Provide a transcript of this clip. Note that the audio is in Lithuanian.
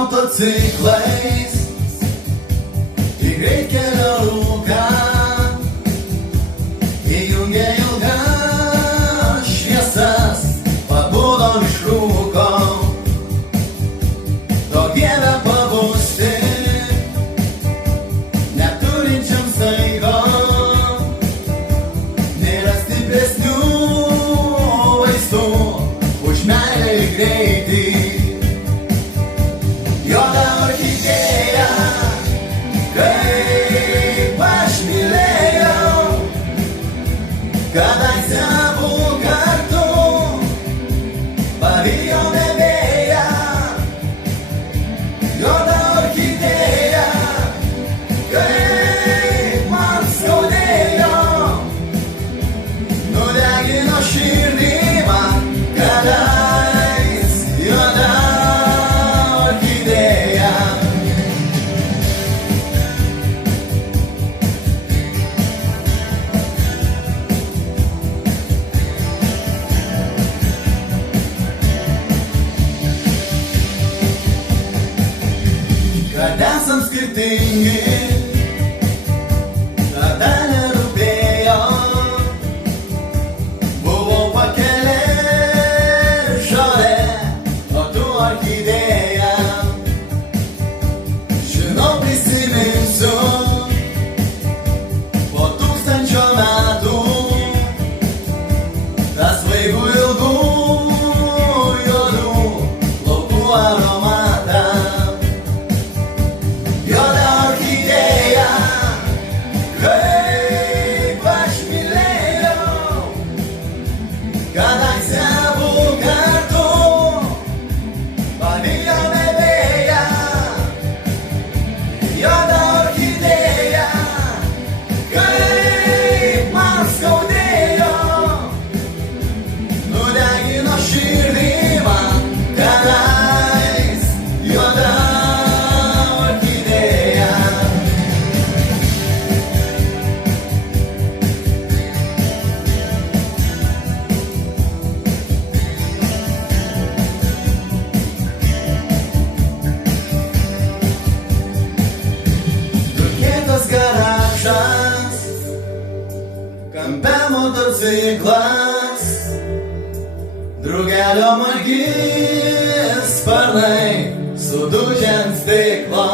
motociklais į greitkelio rūką įjungė ilgas šviesas, pabudom iš rūko. Duok Dieve pabusti neturinčiam saiko, nėra stipresnių vaistų už meilę ir greitį. Juoda orchidėja, kaip aš mylėjau, kadaise abu kartu pavijome vėją. Juoda orchidėja, kaip man skaudėjo, nudegino širdį man kadais. Juoda orchidėja. Kad esam skirtingi, tada nerūpėjo. Buvau pakelė žolė, o tu orchidėja. Žinau, prisiminsiu po 1000 metų tas svaigų ilgų juodų laukų aromatą. Juoda orchidėja, kaip aš mylėjau, kadaise abu kartu pavijome vėją. Juoda orchidėja, kaip man skaudėjo, nudegino širdį man kadais. Juoda orchidėja. Dulkėtas garažas, kampe motociklas, drugelio margi sparnai sudužę ant stiklo.